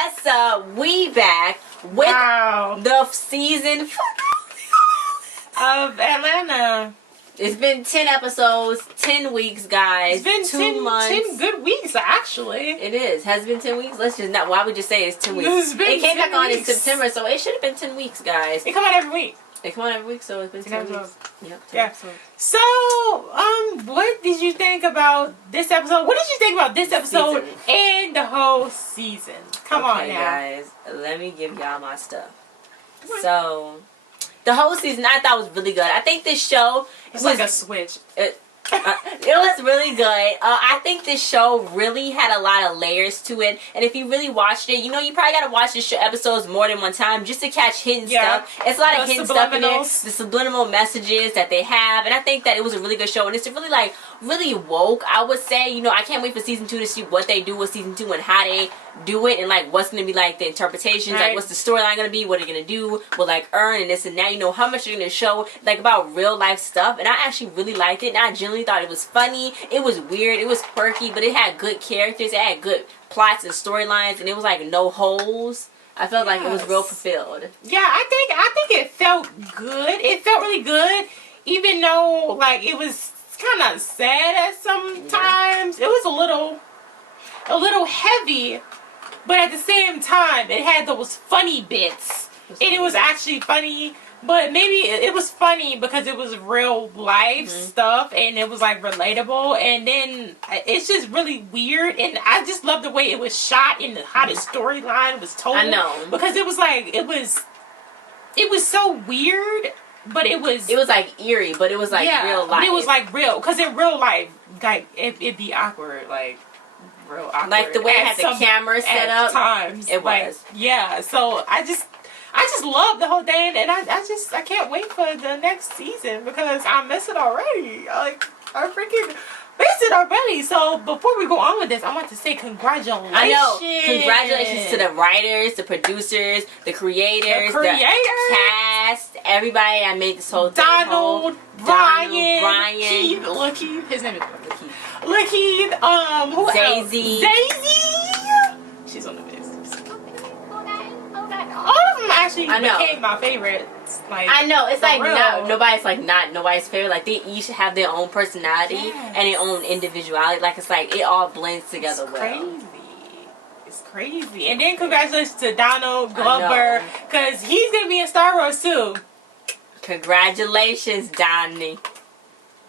What's up? We back with the season of Atlanta. It's been 10 episodes, 10 weeks, guys. It's been 2 months. 10 good weeks, actually. It is. Has it been 10 weeks? Let's just not. Why would you say it's 10 weeks? It came back on in September, so it should have been 10 weeks, guys. They come out every week. They come on every week, so it's been 10 weeks. Yep, 10 episodes. So, what did you think about this episode? What did you think about this episode and the whole season? Come on now. Guys. Let me give y'all my stuff. So, the whole season I thought was really good. I think this show was like a switch. It was really good. I think this show really had a lot of layers to it, and if you really watched it, you know you probably gotta watch the show episodes more than one time just to catch hidden stuff. It's a lot of hidden stuff in there, the subliminal messages that they have, and I think that it was a really good show, and it's really really woke. I would say, you know, I can't wait for season 2 to see what they do with season 2 and how they do it, and like what's gonna be like the interpretations, like what's the storyline gonna be, what are they gonna do, will like earn and this and that, you know, how much they're gonna show like about real life stuff. And I actually really liked it, and I genuinely thought it was funny, it was weird, it was quirky, but it had good characters, it had good plots and storylines, and it was like no holes. I felt like it was real fulfilled. Yeah, I think it felt good. It felt really good, even though like it was kind of sad at some times. It was a little heavy, but at the same time it had those funny bits, and it was actually funny. But maybe it was funny because it was real life stuff, and it was like relatable, and then it's just really weird, and I just love the way it was shot and how the storyline was told. I know, because it was like it was so weird. But it was like eerie, but it was like real life. It was like real, because in real life, like it'd be awkward, like real awkward. Like the way it had the camera set up. Times it was. So I just love the whole thing, and I can't wait for the next season because I miss it already. Like I freaking miss it already. So before we go on with this, I want to say congratulations. I know. Congratulations to the writers, the producers, the creators, the cast, everybody that made this whole thing. Donald, Ryan, Keith, Lakeith, his name is Lakeith. Who else? Daisy. She's on the list. All of them actually became my favorites. Like, I know, it's like not nobody's favorite. Like they each have their own personality and their own individuality. Like it's like it all blends together well. It's crazy. And then congratulations to Donald Glover, because he's gonna be in Star Wars too. Congratulations, Donnie.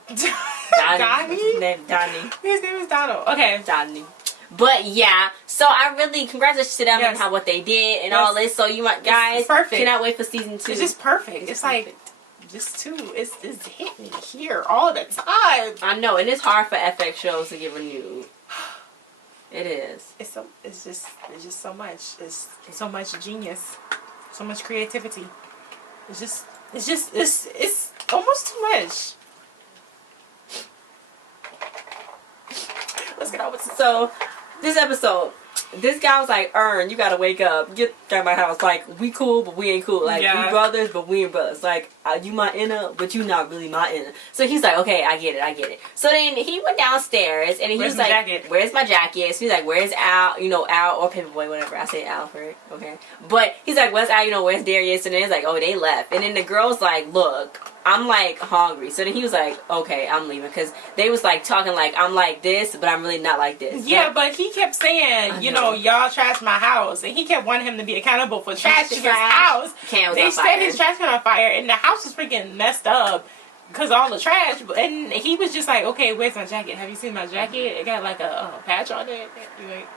Donnie? His name is Donald. Okay, Donnie. But yeah, so I really congratulations to them and what they did and all this. So you guys cannot wait for season 2. It's just perfect. It's like just 2. It's hitting here all the time. I know, and it's hard for FX shows to get renewed. It is. It's just so much. It's so much genius, so much creativity. It's almost too much. Let's get on with so. This episode, this guy was like, you gotta wake up, get out of my house. Like, we cool, but we ain't cool. Like, we brothers, but we ain't brothers. Like, you my inner, but you not really my inner. So he's like, okay, I get it. So then he went downstairs, and he was like, where's my jacket? So he's like, where's Al? You know, Al or Paperboy, whatever. I say Al for it, okay? But he's like, where's Al? You know, where's Darius? And then he's like, oh, they left. And then the girl's like, look, I'm like hungry. So then he was like, okay, I'm leaving, because they was like talking like I'm like this, but I'm really not like this. Yeah, but he kept saying, you know, y'all trashed my house, and he kept wanting him to be accountable for trashing his house. They set his trash can on fire, and the house was freaking messed up because all the trash. And he was just like, okay, where's my jacket? Have you seen my jacket? It got like a patch on it. You ain't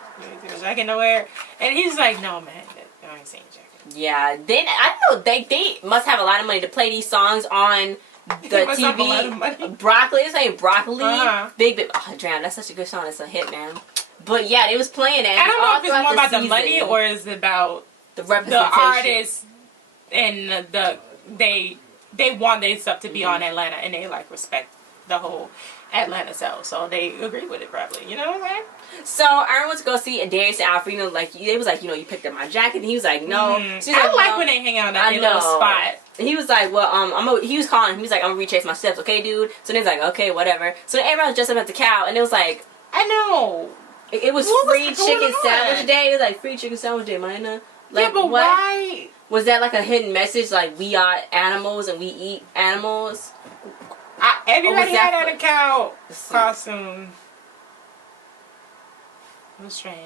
seen my jacket nowhere. And he's like, no, man, I ain't seen your jacket. Yeah, then I know they must have a lot of money to play these songs on the TV. Broccoli, it's like Broccoli. Big. Oh, damn, that's such a good song. It's a hit, man. But yeah, they was playing it. I don't know if it's more about the money or is it about the representation. The artists and they want their stuff to be on Atlanta, and they like respect the whole Atlanta South, so they agree with it probably. You know what I'm saying? So I went to go see Darius and Alfred. You know, like they was like, you know, you picked up my jacket, and he was like, no. So I like when they hang out in that little spot. And he was like, well, he was calling him. He was like, I'm gonna retrace my steps, okay, dude? So then he's like, okay, whatever. So then everyone was dressed up as the cow, and it was like, I know. It was free chicken sandwich day. It was like free chicken sandwich day, Mina. Like, yeah, but what? why? Was that like a hidden message? Like, we are animals and we eat animals? Everybody had an account costume. It was strange.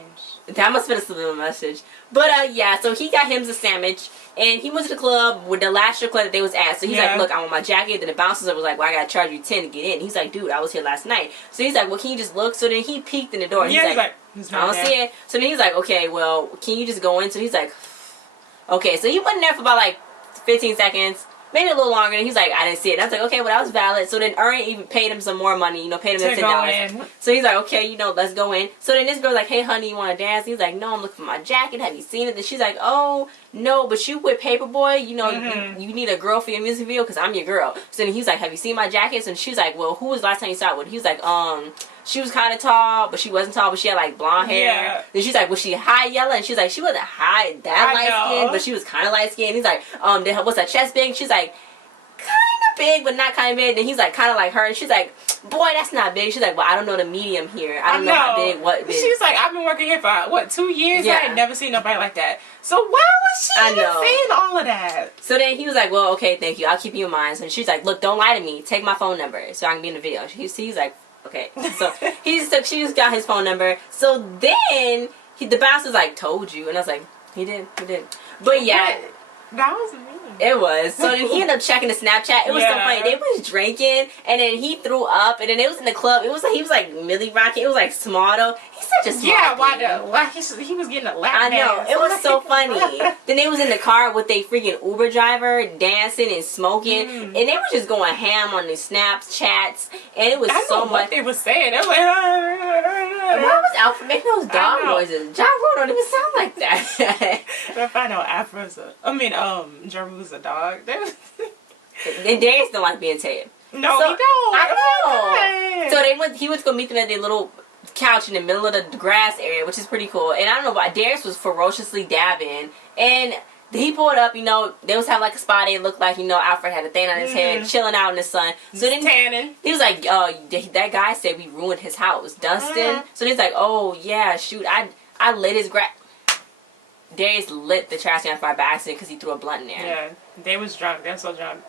That must have been a subliminal message. But, yeah, so he got him a sandwich, and he went to the club with the last strip club that they was at. So he's like, look, I want my jacket. Then the bouncer was like, well, I got to charge you 10 to get in. He's like, dude, I was here last night. So he's like, well, can you just look? So then he peeked in the door. He's like, I don't see it. So then he's like, okay, well, can you just go in? So he's like, okay. So he went in there for about, like, 15 seconds. Maybe a little longer. And he's like, I didn't see it. And I was like, okay, well, that was valid. So then Earn even paid him some more money, paid him $10. So he's like, okay, let's go in. So then this girl's like, hey, honey, you want to dance? He's like, no, I'm looking for my jacket. Have you seen it? Then she's like, oh, no, but you with Paperboy, you need a girl for your music video because I'm your girl. So then he's like, have you seen my jackets? And she's like, well, who was the last time you saw it with? He's like, she was kind of tall, but she wasn't tall, but she had, like, blonde hair. Yeah. Then she's like, was she high yellow? And she's like, she wasn't light-skinned, but she was kind of light-skinned. He's like, what's her chest big? She's like, kind of big, but not kind of big. Then he's like, kind of like her. And she's like, boy, that's not big. She's like, well, I don't know the medium here. I don't know how big, what big. She's like, I've been working here for, 2 years? Yeah. I ain't never seen nobody like that. So why was she even saying all of that? So then he was like, well, okay, thank you. I'll keep you in mind. So she's like, look, don't lie to me. Take my phone number so I can be in the video. He's like, okay. So she just got his phone number. So then the bouncer's like, told you. And I was like, he did. But yeah. That was mean. It was. So then he ended up checking the Snapchat. It was so funny. They was drinking, and then he threw up, and then it was in the club. It was like he was like Millie rocking. It was like small though. He's such a small why he was getting a lap I know. It was so funny. Then they was in the car with a freaking Uber driver dancing and smoking, and they were just going ham on the snaps, chats, and it was so much. What they was saying. It was like, what was Alfred making those dog noises? Ja Rule don't even sound like that. If I know Afro's Ja Rule's a dog. And Darius don't like being tamed. No, he don't. I know. So he went to go meet them at their little couch in the middle of the grass area, which is pretty cool. And I don't know why Darius was ferociously dabbing, and he pulled up. They was having like a spa day. It looked like Alfred had a thing on his head, chilling out in the sun. So then tanning. He was like, that guy said we ruined his house, Dustin. So he's like, oh yeah, shoot, I lit his grass. Darius lit the trash can fire by accident because he threw a blunt in there. Yeah, they was drunk. They're so drunk.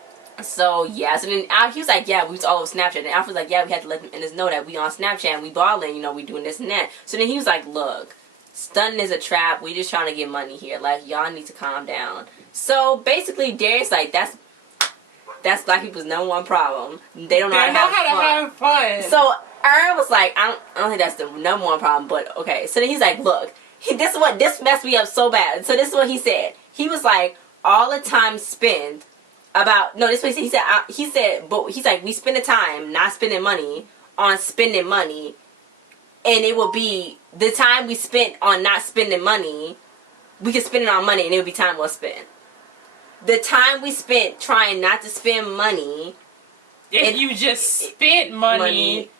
So, yeah. So then he was like, yeah, we was all over Snapchat. And Alfred was like, yeah, we had to let them know that we on Snapchat and we balling, we doing this and that. So then he was like, look, stunting is a trap. We just trying to get money here. Like, y'all need to calm down. So, basically, Darius like, that's black people's number one problem. They don't know how to have fun. So, Earn was like, I don't think that's the number one problem, but okay. So then he's like, look. This messed me up so bad. So this is what he said. He was like, all the time spent this is what he said, but he's like, we spend the time not spending money on spending money, and it will be the time we spent on not spending money, we can spend it on money and it would be time well spent. The time we spent trying not to spend money, if you just spent money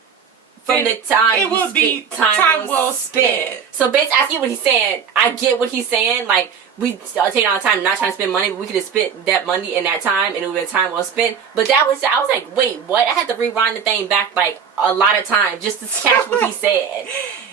from the time it will be time well spent. So basically, I get what he's saying. I get what he's saying. Like, we take our time not trying to spend money, but we could have spent that money in that time, and it would be a time well spent. But I was like, wait, what? I had to rewind the thing back like a lot of times just to catch what he said.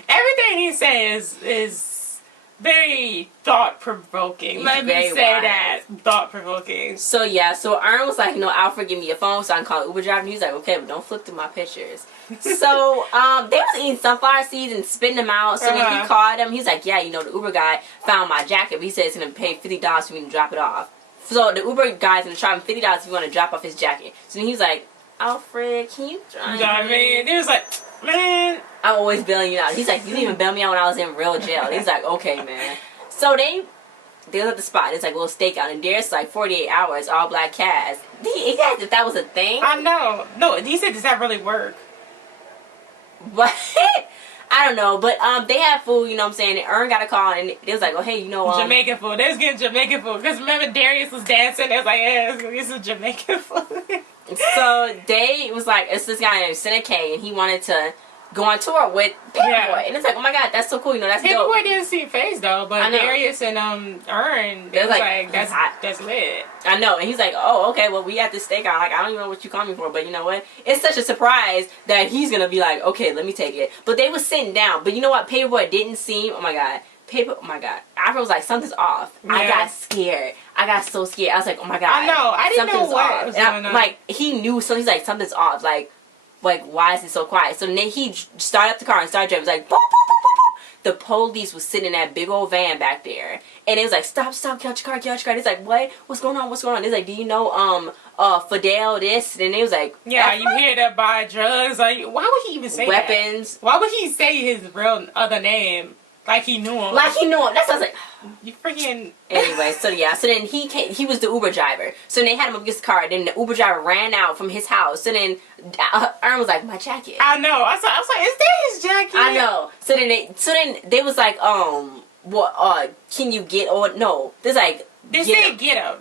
Everything he says is very thought-provoking. Let me say that. Thought-provoking. So, yeah. So, Earn was like, Alfred, give me your phone so I can call Uber driver. And he was like, okay, but don't flip through my pictures. So, they was eating sunflower seeds and spitting them out. So, then he called him. He's like, yeah, the Uber guy found my jacket. But he said he's going to pay $50 for me to drop it off. So, the Uber guy's going to charge him $50 if you want to drop off his jacket. So, then he was like, Alfred, can you drive me? He was like, man, I'm always bailing you out. He's like, you didn't even bail me out when I was in real jail. He's like, okay, man. So they was at the spot. It's like a little stakeout. And there's like 48 hours, all black cast. He asked if that was a thing. I know. No, he said, does that really work? What? I don't know. But they had food, you know what I'm saying? And Earn got a call and it was like, oh, hey, Jamaican food. They was getting Jamaican food. Because remember Darius was dancing. They was like, yeah, let's go get some Jamaican food. So they was like, it's this guy named Seneca, and he wanted to go on tour with Paperboy. And it's like, oh my God, that's so cool. You know, that's dope. Paperboy didn't see face though, but Darius and Earn, they was like that's lit. I know. And he's like, oh, okay, well, we at this stakeout. Like, I don't even know what you call me for, but you know what? It's such a surprise that he's going to be like, okay, let me take it. But they was sitting down. But you know what? Paperboy didn't seem, oh my God. Oh my God. I was like, something's off. Yeah. I got scared. I got so scared. I was like, oh my God. I know. I didn't know what was going on. Like, he knew, so he's like, something's off. Like, why is it so quiet? So then he started up the car and started driving. It was like, boop, boop, boop, boop, boop. The police was sitting in that big old van back there. And it was like, stop, get out your car. It's like, what? What's going on? It's like, do you know, Fidel this? And it was like, yeah, you hear that buy drugs. Like, why would he even say weapons? That? Why would he say his real other name? Like he knew him. That's what I was like. You freaking. Anyway, so then he was the Uber driver. So then they had him up against the car. Then the Uber driver ran out from his house. So then Earn was like, my jacket. I know. I was like, is that his jacket? I know. So then they was like, what? Can you get or no? There's like. They said get him.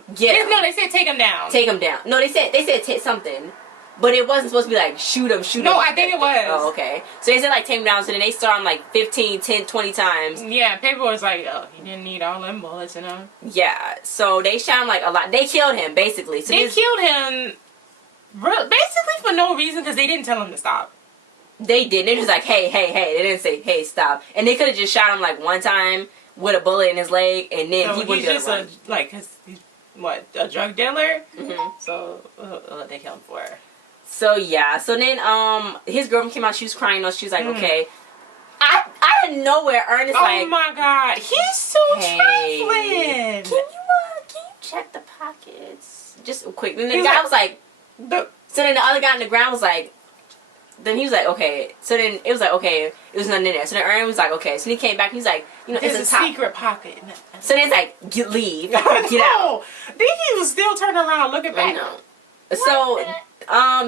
No, they said take him down. Take him down. No, they said take something. But it wasn't supposed to be like, shoot him. No, I think it was. Oh, okay. So they said, like, take him down. So then they saw him, like, 15, 10, 20 times. Yeah, Paper was like, oh, he didn't need all them bullets, you know? Yeah. So they shot him, like, a lot. They killed him, basically. So they killed him basically for no reason because they didn't tell him to stop. They did. They're just like, hey. They didn't say, hey, stop. And they could have just shot him, like, one time with a bullet in his leg, and then so he wouldn't just he's a drug dealer? Mm-hmm. So they killed him for her. So yeah, so then his girlfriend came out. She was crying. She was like, okay. Out of nowhere, Earn is like, oh my God, he's so trifling. Can you check the pockets just quick? And then the guy was like, so then the other guy on the ground was like, then he was like, okay. So then it was like, okay, it was nothing in there. So then Earn was like, okay. So he came back. He was like, you know, it's a secret pocket. So then it's like, leave, get out. Then he was still turning around looking back. So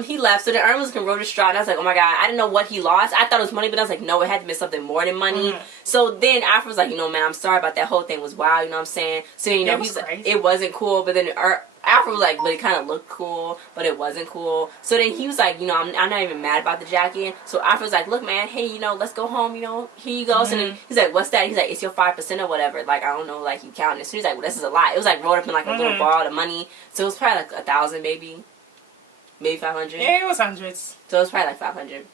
he left. So then Earn was looking real distraught. I was like, oh my God, I didn't know what he lost. I thought it was money, but I was like, no, it had to be something more than money. Mm-hmm. So then after was like, you know, man, I'm sorry about that whole thing was wild. You know what I'm saying? So then, you know, he's like, it wasn't cool. But then Alfred was like, but it kind of looked cool, but it wasn't cool. So then he was like, you know, I'm not even mad about the jacket. So Alfred was like, look, man, hey, you know, let's go home. You know, here you go. So then he's like, what's that? He's like, it's your 5% or whatever. Like, I don't know, like you counting it. So he's like, well, this is a lot. It was like rolled up in like a little ball of money. So it was probably like 1,000, maybe 500. Yeah, it was hundreds. So it was probably like 500.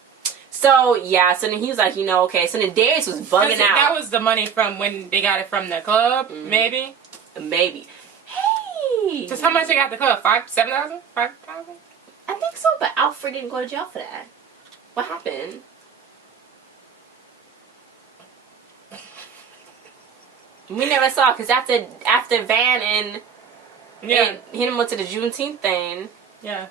So yeah, so then he was like, you know, okay. So then Darius was bugging out. That was the money from when they got it from the club, maybe. Hey. Just how much they got the club? 7,000? 5,000? I think so, but Alfred didn't go to jail for that. What happened? We never saw, because after Van and him went to the Juneteenth thing. Yeah.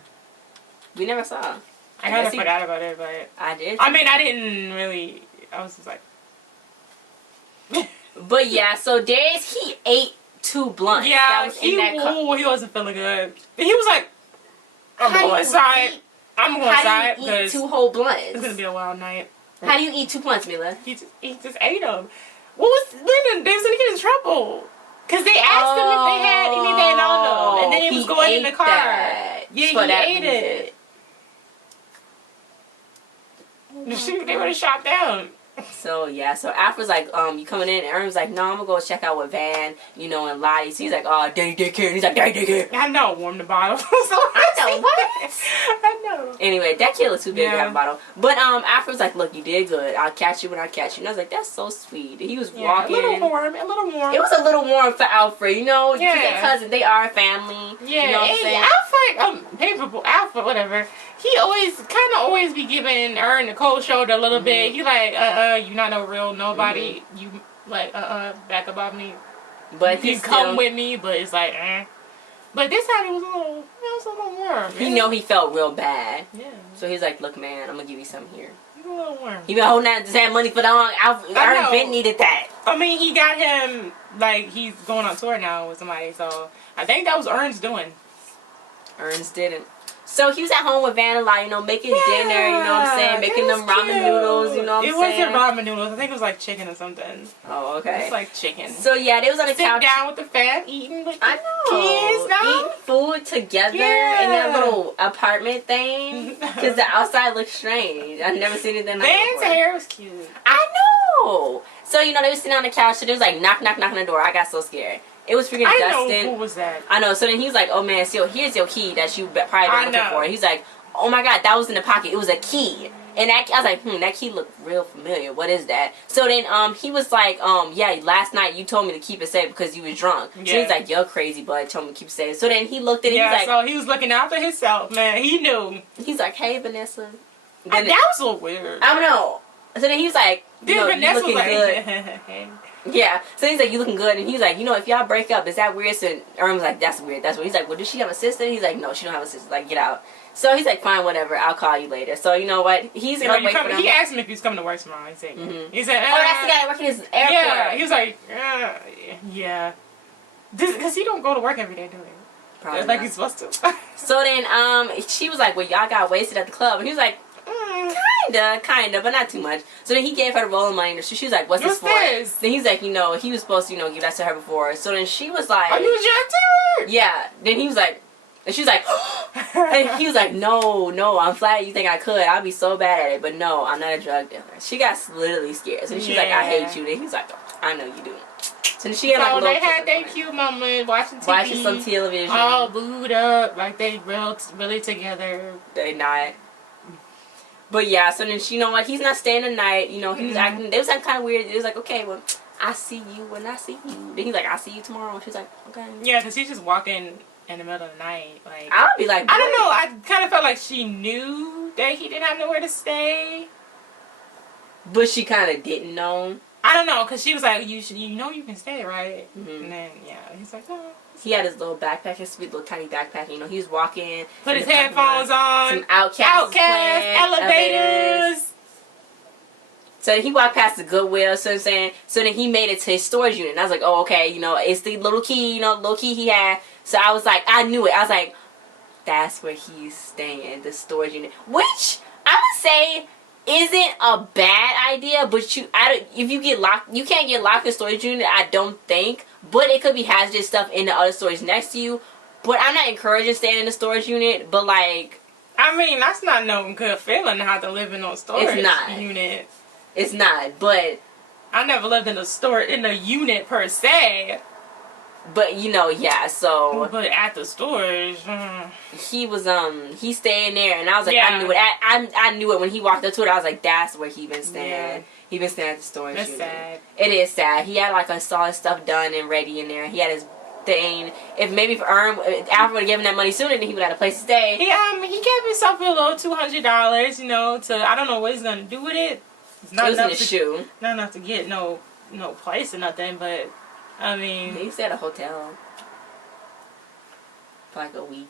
We never saw. I kind of forgot about it, but I did. I mean, I didn't really. I was just like. But yeah, so Darius, he ate 2 blunts. Yeah, he wasn't feeling good. He was like, I'm going inside. How do you eat 2 whole blunts? It's gonna be a wild night. How do you eat 2 blunts, Mila? He just ate them. What was then? They was gonna get in trouble. Because they asked him if they had anything on them. And then he was going in the car. That. Yeah, he ate it. They would have shot down. So yeah, so Alf was like, you coming in? And Aaron was like, no, I'm gonna go check out with Van, you know, and Lottie. So he's like, oh, daddy daycare. And he's like, daddy daycare. I know, warm the bottle. So I know, what? I know. Anyway, that kid was too big to have a bottle. But Alf was like, look, you did good. I'll catch you when I catch you. And I was like, that's so sweet. He was walking. A little warm. It was a little warm for Alfred, you know. Yeah. Their cousins, they are family. Yeah. You know what I'm saying? Alfred, whatever. He always be giving Aaron the cold shoulder a little bit. He like, you not no real nobody. You like, back up off me. But you come with me, but it's like, But this time it was a little warm. He know he felt real bad. Yeah. So he's like, look, man, I'm gonna give you something here. He's a little warm. He been holding out that money for the long. Aaron Ben needed that. I mean, he got him like he's going on tour now with somebody. So I think that was Ern's doing. Ernst didn't. So he was at home with Vanilla, you know, making dinner, you know what I'm saying? Making them ramen cute. noodles, you know what I'm saying? It wasn't ramen noodles. I think it was like chicken or something. Oh, okay. It's like chicken. So yeah, they was on the couch. Sit down with the fam, eating with the I know. kids, no? Eating food together in that little apartment thing. Because the outside looks strange. I've never seen anything like that Van's hair was cute. I know. So, you know, they was sitting on the couch, so they was like knock, knock, knock on the door. I got so scared. It was freaking Dustin. I know. Who was that? I know. So then he was like, oh man, so here's your key that you probably been looking for. He's like, oh my god, that was in the pocket. It was a key. And that, I was like, that key looked real familiar. What is that? So then he was like, yeah, last night you told me to keep it safe because you was drunk. Yeah. So he's like, you're crazy, bud. Told me to keep it safe. So then he looked at it. Yeah, he was like, so he was looking out for himself, man. He knew. He's like, hey, Vanessa. That was a little weird. I don't know. So then he was like, you know, you looking good. Yeah. So he's like, you looking good. And he's like, you know, if y'all break up, is that weird? So Erm was like, that's weird. That's weird. He's like, well, does she have a sister? He's like, no, she don't have a sister. Like, get out. So he's like, fine, whatever. I'll call you later. So you know what? He's going to wait for them. He asked him if he was coming to work tomorrow. He said, he said, oh, that's the guy working his airport. Yeah. He was like, yeah. Because he don't go to work every day, do he? Probably like not. He's supposed to. So then she was like, well, y'all got wasted at the club. And he was like, kinda, but not too much. So then he gave her the rolling money. So she was like, what's this for? Then he's like, you know, he was supposed to, you know, give that to her before. So then she was like, are you a drug dealer? Yeah. Then he was like, and she was like, and he was like, no, I'm flattered you think I could. I'd be so bad at it, but no, I'm not a drug dealer. She got literally scared. So she's like, I hate you. Then he's like, I know you do. So then she had like a little. They had their cute moment watching TV. Watching some television. All booed up, like they really together. They not. But yeah, so then she, you know what, he's not staying the night. You know, he was acting, they was acting kind of weird. It was like, okay, well, I see you when I see you. Then he's like, I'll see you tomorrow. And she's like, okay. Yeah, because he's just walking in the middle of the night. Like, I'll be like, I don't know. I kind of felt like she knew that he didn't have nowhere to stay. But she kind of didn't know. I don't know, because she was like, you know you can stay, right? And then, yeah, he's like, oh. He had his little backpack, his sweet little tiny backpack. You know, he was walking. Put his headphones on. Some Outcast elevators. So then he walked past the Goodwill, so I'm saying. So then he made it to his storage unit. And I was like, oh, okay, you know, it's the little key, you know, little key he had. So I was like, I knew it. I was like, that's where he's staying, the storage unit. Which, I would say, isn't a bad idea, but if you get locked, you can't get locked in the storage unit, I don't think. But it could be hazardous stuff in the other storage next to you. But I'm not encouraging staying in the storage unit, but like, I mean, that's not no good feeling to have to live in no storage unit. It's not, but I never lived in a unit per se. But you know, yeah, so but at the storage, he was he staying there, and I was like, I knew it. I knew it when he walked up to it. I was like, that's where he been staying. Yeah. He been staying at the storage unit. That's sad. It is sad. He had like all his stuff done and ready in there. He had his thing. If maybe if Alfred would have given that money sooner, then he would have had a place to stay. He gave himself a little $200, you know, to I don't know what he's gonna do with it. It's not enough in his shoe. Not enough to get no place or nothing, but I mean, he stayed at a hotel for like a week.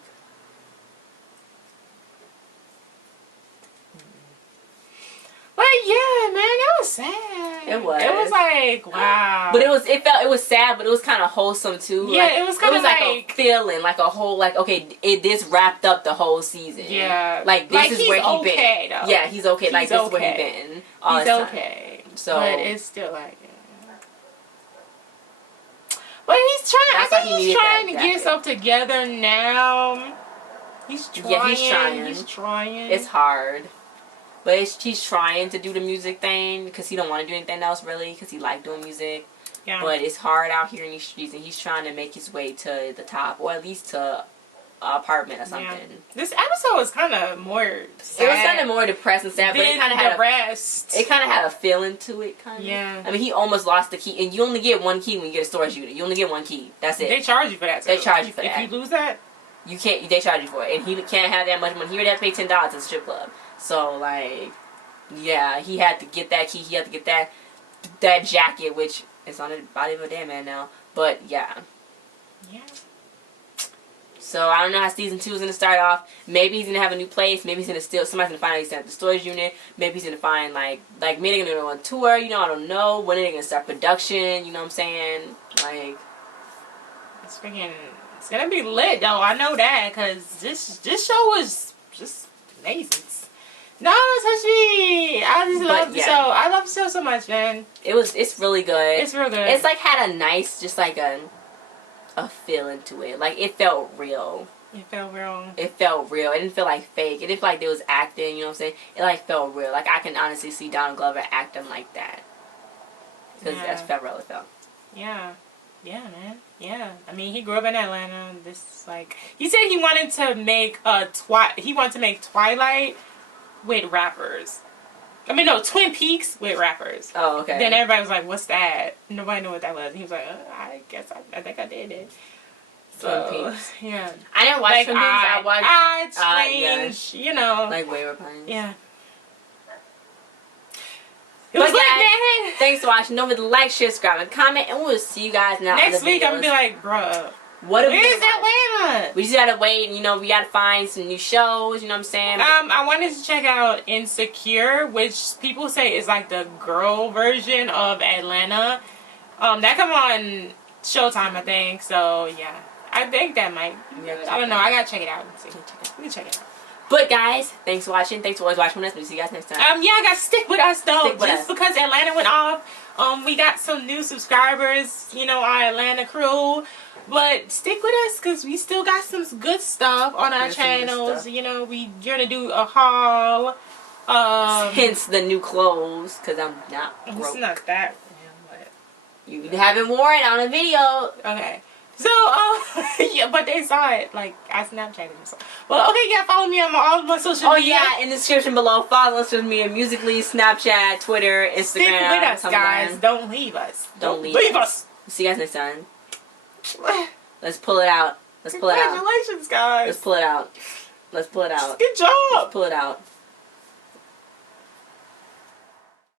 But yeah, man, that was sad. It was. It was like, wow. But it was sad, but it was kind of wholesome too. Yeah, like, it was kind of like a feeling, like a whole, like, okay, this wrapped up the whole season. Yeah. Like this is where he been. Though. Yeah, he's okay. Like this is where he been. All he's okay. So, but it's still like. But he's trying. I think he's trying to get himself together now. He's trying. Yeah, he's trying. He's trying. It's hard. But he's trying to do the music thing because he don't want to do anything else really because he like doing music. Yeah. But it's hard out here in these streets, and he's trying to make his way to the top, or at least to an apartment or something. Yeah. This episode was kind of more sad. It was kind of more depressed and sad, but it kind of had It kind of had a feeling to it, kind of. Yeah. I mean, he almost lost the key, and you only get one key when you get a storage unit. You only get one key. That's it. They charge you for that. They charge you for that. If you lose that, you can't. They charge you for it, and he can't have that much money. He would have to pay $10 at the strip club. So like, yeah, he had to get that key. He had to get that jacket, which is on the body of a damn man now. But yeah. Yeah. So I don't know how season 2 is gonna start off. Maybe he's gonna have a new place. Maybe he's gonna somebody's gonna find out he's at the storage unit. Maybe he's gonna find like maybe they're gonna go on tour. You know, I don't know. When are they gonna start production? You know what I'm saying? Like, it's freaking It's gonna be lit though. I know that because this show was just amazing. No, Tashi, I just love the show. I love the show so much, man. It's really good. It's real good. It's like had a nice, just like a feeling to it. Like it felt real. It felt real. It felt real. It didn't feel like fake. It didn't feel like they was acting. You know what I'm saying? It like felt real. Like I can honestly see Donald Glover acting like that. Because that's felt real. It felt. Yeah. Yeah, man. Yeah. I mean, he grew up in Atlanta. This like he said he wanted to make Twilight with rappers. I mean, no, Twin Peaks with rappers. Oh, okay. Then everybody was like, "What's that?" Nobody knew what that was. And he was like, "I guess I think I did it." So, Twin Peaks. Yeah. I didn't watch like Twin Peaks. I watched Strange. You know. Like Wayward Pines. Yeah. But guys, thanks for watching. Don't forget to like, share, subscribe, and comment, and we'll see you guys now. Next week, I'm gonna be like, bruh, where's Atlanta? We just gotta wait. You know, we gotta find some new shows. You know what I'm saying? I wanted to check out Insecure, which people say is like the girl version of Atlanta. That come on Showtime, I think. So yeah, I think that might. I don't know. I gotta check it out and see. We can check it out. But guys, thanks for watching. Thanks for always watching us. We'll see you guys next time. Yeah, guys, stick with us though. Because Atlanta went off, we got some new subscribers. You know, our Atlanta crew. But stick with us because we still got some good stuff on our channels. You know, we're gonna do a haul. Hence the new clothes, because I'm not broke. It's not that. You haven't worn it on a video. Okay. So, yeah, but they saw it, like, I Snapchatted it. Well, okay, yeah, follow me on all of my social media. Oh, yeah, in the description below. Follow us with me on Musical.ly, Snapchat, Twitter, Instagram. Stick with us, guys. Don't leave us. Don't leave us. See you guys next time. Let's pull it out. Let's pull it out. Congratulations, guys. Let's pull it out. Let's pull it out. Good job. Let's pull it out.